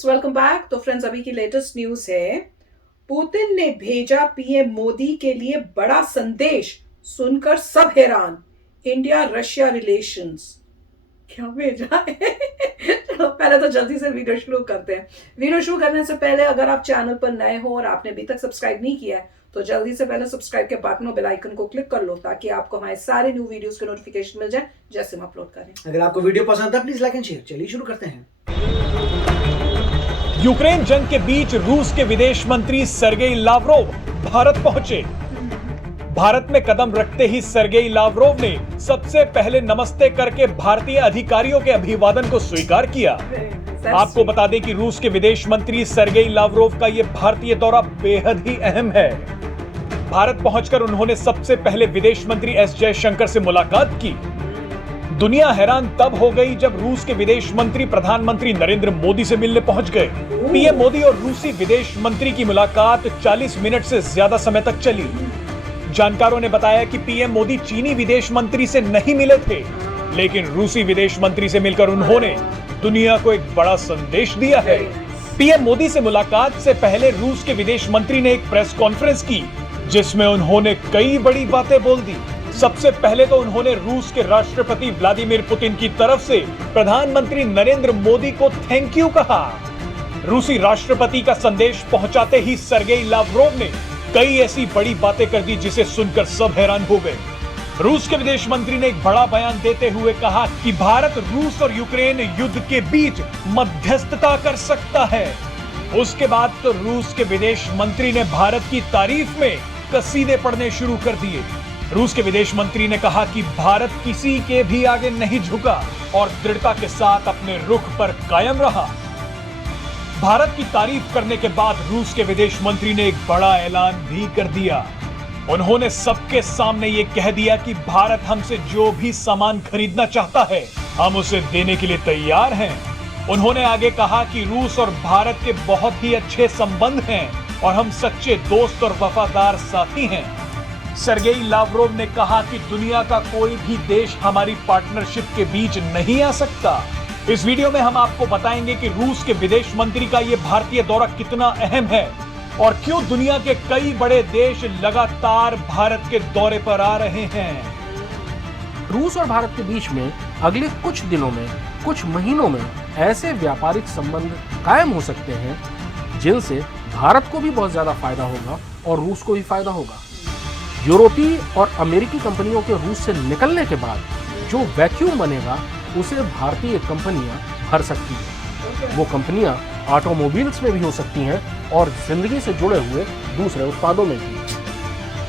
Friends, welcome back. तो friends, अभी की लेटेस्ट न्यूज है, पुतिन ने भेजा पीएम मोदी के लिए बड़ा संदेश, सुनकर सब हैरान। इंडिया रशिया रिलेशंस क्या भेजा है? चलो पहले तो जल्दी से वीडियो शुरू करते हैं। वीडियो शुरू करने से पहले अगर आप चैनल पर नए हो और आपने अभी तक सब्सक्राइब नहीं किया है तो जल्दी से पहले सब्सक्राइब के बटन और बेल आइकन को क्लिक कर लो ताकि आपको हमारे सारे न्यू वीडियोस के नोटिफिकेशन मिल जाए जैसे हम अपलोड करें। अगर आपको वीडियो पसंद है प्लीज लाइक एंड शेयर। चलिए शुरू करते हैं। यूक्रेन जंग के बीच रूस के विदेश मंत्री सर्गेई लावरोव भारत पहुंचे। भारत में कदम रखते ही सर्गेई लावरोव ने सबसे पहले नमस्ते करके भारतीय अधिकारियों के अभिवादन को स्वीकार किया। आपको बता दें कि रूस के विदेश मंत्री सर्गेई लावरोव का यह भारतीय दौरा बेहद ही अहम है। भारत पहुंचकर उन्होंने सबसे पहले विदेश मंत्री एस जयशंकर से मुलाकात की। दुनिया हैरान तब हो गई जब रूस के विदेश मंत्री प्रधानमंत्री नरेंद्र मोदी से मिलने पहुंच गए। पीएम मोदी और रूसी विदेश मंत्री की मुलाकात 40 मिनट से ज्यादा समय तक चली। जानकारों ने बताया कि पीएम मोदी चीनी विदेश मंत्री से नहीं मिले थे, लेकिन रूसी विदेश मंत्री से मिलकर उन्होंने दुनिया को एक बड़ा संदेश दिया है। पीएम मोदी से मुलाकात से पहले रूस के विदेश मंत्री ने एक प्रेस कॉन्फ्रेंस की जिसमें उन्होंने कई बड़ी बातें बोल दी। सबसे पहले तो उन्होंने रूस के राष्ट्रपति व्लादिमीर पुतिन की तरफ से प्रधानमंत्री नरेंद्र मोदी को थैंक यू कहा। रूसी राष्ट्रपति का संदेश पहुंचाते ही सर्गेई लावरोव ने कई ऐसी बड़ी बातें कर दी जिसे सुनकर सब हैरान हो गए। रूस के विदेश मंत्री ने एक बड़ा बयान देते हुए कहा कि भारत रूस और यूक्रेन युद्ध के बीच मध्यस्थता कर सकता है। उसके बाद तो रूस के विदेश मंत्री ने भारत की तारीफ में कसीदे पढ़ने शुरू कर दिए। रूस के विदेश मंत्री ने कहा कि भारत किसी के भी आगे नहीं झुका और दृढ़ता के साथ अपने रुख पर कायम रहा। भारत की तारीफ करने के बाद रूस के विदेश मंत्री ने एक बड़ा ऐलान भी कर दिया। उन्होंने सबके सामने ये कह दिया कि भारत हमसे जो भी सामान खरीदना चाहता है हम उसे देने के लिए तैयार हैं। उन्होंने आगे कहा कि रूस और भारत के बहुत ही अच्छे संबंध हैं और हम सच्चे दोस्त और वफादार साथी हैं। सर्गेई लावरोव ने कहा कि दुनिया का कोई भी देश हमारी पार्टनरशिप के बीच नहीं आ सकता। इस वीडियो में हम आपको बताएंगे कि रूस के विदेश मंत्री का यह भारतीय दौरा कितना अहम है और क्यों दुनिया के कई बड़े देश लगातार भारत के दौरे पर आ रहे हैं। रूस और भारत के बीच में अगले कुछ दिनों में, कुछ महीनों में ऐसे व्यापारिक संबंध कायम हो सकते हैं जिनसे भारत को भी बहुत ज्यादा फायदा होगा और रूस को भी फायदा होगा। यूरोपीय और अमेरिकी कंपनियों के रूस से निकलने के बाद जो वैक्यूम बनेगा उसे भारतीय कंपनियां भर सकती हैं। वो कंपनियां ऑटोमोबाइल्स में भी हो सकती हैं और जिंदगी से जुड़े हुए दूसरे उत्पादों में भी।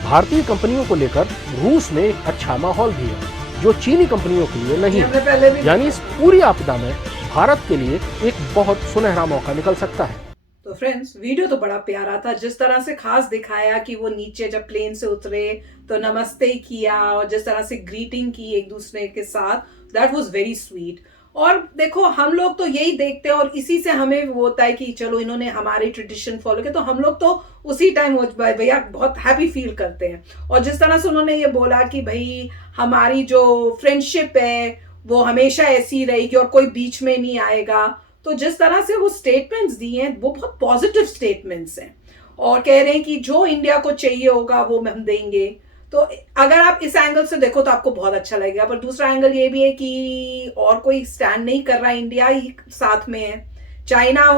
भारतीय कंपनियों को लेकर रूस में एक अच्छा माहौल भी है जो चीनी कंपनियों के लिए नहीं है। यानी इस पूरी आपदा में भारत के लिए एक बहुत सुनहरा मौका निकल सकता है। तो फ्रेंड्स, वीडियो तो बड़ा प्यारा था। जिस तरह से खास दिखाया कि वो नीचे जब प्लेन से उतरे तो नमस्ते किया और जिस तरह से ग्रीटिंग की एक दूसरे के साथ, दैट वाज वेरी स्वीट। और देखो, हम लोग तो यही देखते हैं और इसी से हमें वो होता है कि चलो इन्होंने हमारे ट्रेडिशन फॉलो किया तो हम लोग तो उसी टाइम भैया बहुत हैप्पी फील करते हैं। और जिस तरह से उन्होंने ये बोला कि भाई हमारी जो फ्रेंडशिप है वो हमेशा ऐसी रहेगी और कोई बीच में नहीं आएगा, तो जिस तरह से वो स्टेटमेंट्स दिए हैं वो बहुत पॉजिटिव स्टेटमेंट्स हैं और कह रहे हैं कि जो इंडिया को चाहिए होगा वो हम देंगे। तो अगर आप इस एंगल से देखो तो आपको बहुत अच्छा लगेगा, पर दूसरा एंगल ये भी है कि और कोई स्टैंड नहीं कर रहा, इंडिया ही साथ में है। चाइना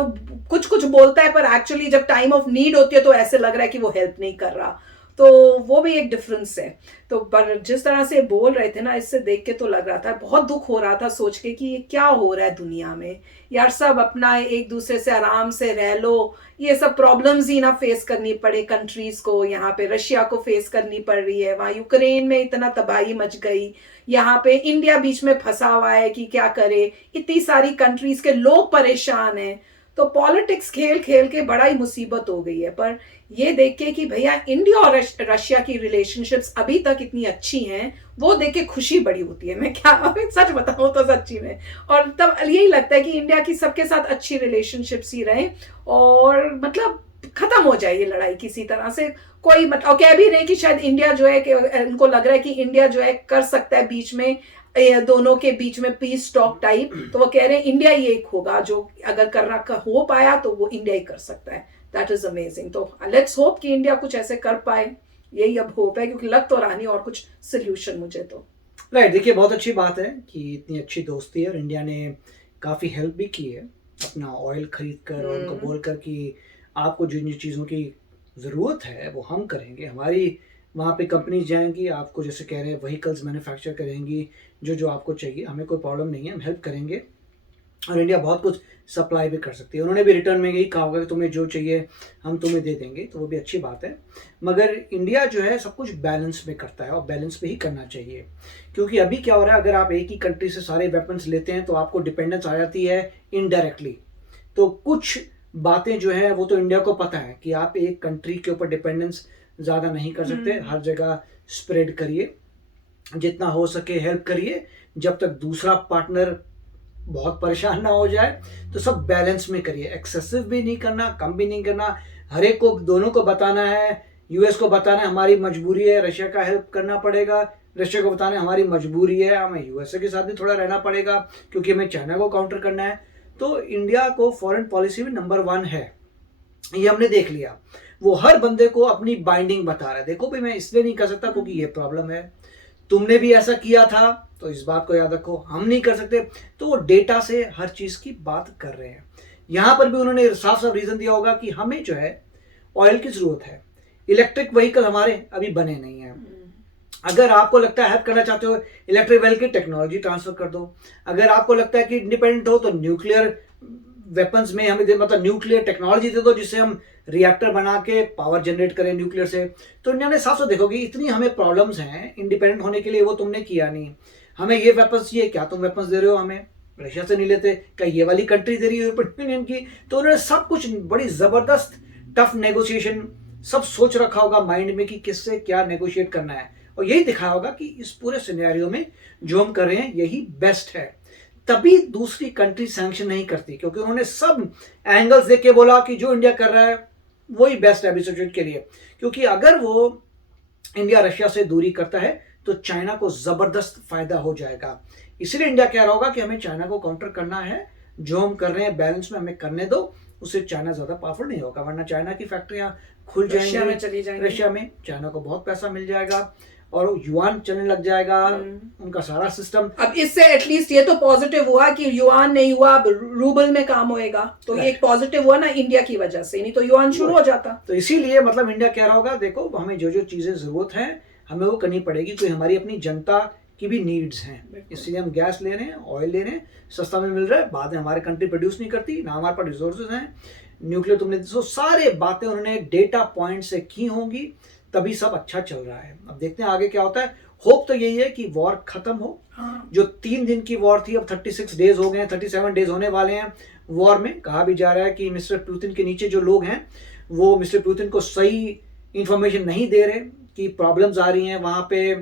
कुछ कुछ बोलता है पर एक्चुअली जब टाइम ऑफ नीड होती है तो ऐसे लग रहा है कि वो हेल्प नहीं कर रहा, तो वो भी एक डिफरेंस है। तो पर जिस तरह से बोल रहे थे ना, इससे देख के तो लग रहा था, बहुत दुख हो रहा था सोच के कि ये क्या हो रहा है दुनिया में यार। सब अपना एक दूसरे से आराम से रह लो, ये सब प्रॉब्लम्स ही ना फेस करनी पड़े कंट्रीज को। यहाँ पे रशिया को फेस करनी पड़ रही है, वहां यूक्रेन में इतना तबाही मच गई, यहाँ पे इंडिया बीच में फंसा हुआ है कि क्या करे, इतनी सारी कंट्रीज के लोग परेशान हैं। तो पॉलिटिक्स खेल खेल के बड़ा ही मुसीबत हो गई है। पर ये देख के कि भैया इंडिया और रशिया की रिलेशनशिप्स अभी तक इतनी अच्छी हैं, वो देख के खुशी बड़ी होती है। मैं क्या सच बताऊं तो सच्ची में। और तब यही लगता है कि इंडिया की सबके साथ अच्छी रिलेशनशिप्स ही रहे और मतलब खत्म हो जाए ये लड़ाई किसी तरह से। कोई मतलब कह भी रहे कि शायद इंडिया जो है कि उनको लग रहा है कि इंडिया जो है कर सकता है बीच में ये दोनों के बीच में पीस टॉक टाइप, तो वो कह रहे हैं इंडिया ही एक होगा जो अगर करना हो पाया तो वो इंडिया ही कर सकता है. That is amazing. तो लेट्स होप कि इंडिया कुछ ऐसे कर पाए, यही अब होप है, क्योंकि लग तो रहा नहीं और कुछ सोल्यूशन मुझे तो. राइट, देखिए बहुत अच्छी बात है कि इतनी अच्छी दोस्ती है और इंडिया ने काफ़ी हेल्प भी की है अपना ऑयल खरीद कर और उनको बोल कर कि आपको जिन जिन चीज़ों की ज़रूरत है वो हम करेंगे. हमारी वहाँ पे कंपनीज जाएंगी, आपको जैसे कह रहे हैं व्हीकल्स मैन्युफैक्चर करेंगी, जो आपको चाहिए, हमें कोई प्रॉब्लम नहीं है, हम हेल्प करेंगे. और इंडिया बहुत कुछ सप्लाई भी कर सकती है. उन्होंने भी रिटर्न में यही कहा होगा कि तुम्हें जो चाहिए हम तुम्हें दे देंगे, तो वो भी अच्छी बात है. मगर इंडिया जो है सब कुछ बैलेंस में करता है और बैलेंस पे ही करना चाहिए. क्योंकि अभी क्या हो रहा है, अगर आप एक ही कंट्री से सारे वेपन्स लेते हैं तो आपको डिपेंडेंस आ जाती है इनडायरेक्टली. तो कुछ बातें जो है वो तो इंडिया को पता है कि आप एक कंट्री के ऊपर डिपेंडेंस ज़्यादा नहीं कर सकते. हर जगह स्प्रेड करिए, जितना हो सके हेल्प करिए, जब तक दूसरा पार्टनर बहुत परेशान ना हो जाए. तो सब बैलेंस में करिए, एक्सेसिव भी नहीं करना, कम भी नहीं करना. हर एक को, दोनों को बताना है. यूएस को बताना है हमारी मजबूरी है, रशिया का हेल्प करना पड़ेगा. रशिया को बताना है हमारी मजबूरी है, हमें यूएसए के साथ भी थोड़ा रहना पड़ेगा क्योंकि हमें चाइना को काउंटर करना है. तो इंडिया को फॉरेन पॉलिसी में नंबर 1 है, ये हमने देख लिया. वो हर बंदे को अपनी बाइंडिंग बता रहा है. देखो भाई, मैं इसलिए नहीं कर सकता क्योंकि ये प्रॉब्लम है, तुमने भी ऐसा किया था, तो इस बात को याद रखो, हम नहीं कर सकते. तो वो डेटा से हर चीज की बात कर रहे हैं. यहां पर भी उन्होंने साफ साफ रीजन दिया होगा कि हमें जो है ऑयल की जरूरत है. इलेक्ट्रिक व्हीकल हमारे अभी बने नहीं है. अगर आपको लगता है हेल्प करना चाहते हो, इलेक्ट्रिक व्हीकल की टेक्नोलॉजी ट्रांसफर कर दो. अगर आपको लगता है कि इंडिपेंडेंट हो तो न्यूक्लियर वेपन्स में हमें मतलब न्यूक्लियर टेक्नोलॉजी दे दो, जिससे हम रिएक्टर बना के पावर जनरेट करें न्यूक्लियर से. तो इंडिया ने साफ साफ देखोगे इतनी हमें प्रॉब्लम्स हैं इंडिपेंडेंट होने के लिए, वो तुमने किया नहीं. हमें ये वेपन्स चाहिए, क्या तुम वेपन्स दे रहे हो हमें? रशिया से नहीं लेते, क्या ये वाली कंट्री दे रही है यूरोपियन यूनियन की? तो उन्होंने सब कुछ बड़ी जबरदस्त टफ नेगोशिएशन सब सोच रखा होगा माइंड में कि किससे क्या नेगोशिएट करना है, और यही दिखाया होगा कि इस पूरे सिनेरियो में जो हम कर रहे हैं यही बेस्ट है. तभी दूसरी कंट्री सैंक्शन नहीं करती, क्योंकि उन्होंने सब एंगल्स देख के बोला कि जो इंडिया कर रहा है वही बेस्ट है अभी सिचुएशन के लिए. क्योंकि अगर वो इंडिया रशिया से दूरी करता है तो चाइना को जबरदस्त फायदा हो जाएगा. इसलिए इंडिया कह रहा होगा कि हमें चाइना को काउंटर करना है, जो हम कर रहे हैं बैलेंस में हमें करने दो, उससे चाइना ज्यादा पावरफुल नहीं होगा. वरना चाइना की फैक्ट्रियां खुल जाएंगी, रशिया में चली जाएंगी. रशिया में चाइना को बहुत पैसा मिल जाएगा और युआन चलने लग जाएगा, उनका सारा सिस्टम. अब इससे एटलीस्ट ये तो पॉजिटिव हुआ कि युआन नहीं हुआ, अब रूबल में काम होएगा, तो ये एक पॉजिटिव हुआ ना इंडिया की वजह से, नहीं तो युआन शुरू हो जाता. तो इसीलिए मतलब इंडिया कह रहा होगा देखो हमें जो जो चीजें जरूरत है हमें वो करनी पड़ेगी, क्योंकि हमारी अपनी जनता की भी नीड्स हैं. इसलिए हम गैस ले रहे हैं, ऑयल ले रहे हैं, सस्ता में मिल रहा है. बाद में हमारे कंट्री प्रोड्यूस नहीं करती, ना हमारे पास रिसोर्सेज हैं. न्यूक्लियर तुमने सारे बातें उन्होंने डेटा पॉइंट से की होंगी, तभी सब अच्छा चल रहा है. अब देखते हैं आगे क्या होता है. होप तो यही है कि वॉर खत्म हो. जो 3 दिन की वॉर थी अब 36 डेज हो गए हैं, 37 डेज होने वाले हैं वॉर में. कहा भी जा रहा है कि मिस्टर पुतिन के नीचे जो लोग हैं वो मिस्टर पुतिन को सही इंफॉर्मेशन नहीं दे रहे कि प्रॉब्लम्स आ रही हैं वहां पे.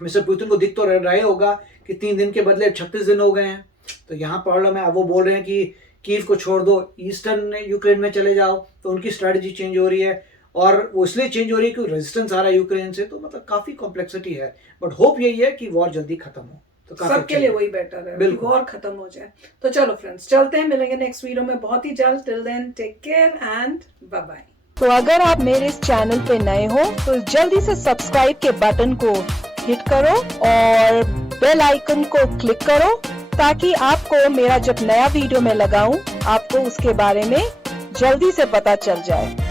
मिस्टर पुतिन को दिख तो रहा होगा कि 3 दिन के बदले 36 दिन हो गए हैं, तो यहाँ प्रॉब्लम है. अब वो बोल रहे हैं कि कीव को छोड़ दो, ईस्टर्न यूक्रेन में चले जाओ, तो उनकी स्ट्रैटेजी चेंज हो रही है. और वो इसलिए चेंज हो रही है क्योंकि रेजिस्टेंस आ रहा है यूक्रेन से. तो मतलब काफी कॉम्प्लेक्सिटी है, बट होप यही है कि वॉर जल्दी खत्म हो. तो सबके लिए वही बेटर है, वॉर खत्म हो जाए. तो चलो फ्रेंड्स, चलते हैं, मिलेंगे नेक्स्ट वीडियो में बहुत ही जल्द. Till then take care and bye bye. तो अगर आप मेरे इस चैनल पे नए हो तो जल्दी से सब्सक्राइब के बटन को हिट करो और बेल आइकन को क्लिक करो, ताकि आपको मेरा जब नया वीडियो मैं लगाऊं आपको उसके बारे में जल्दी से पता चल जाए.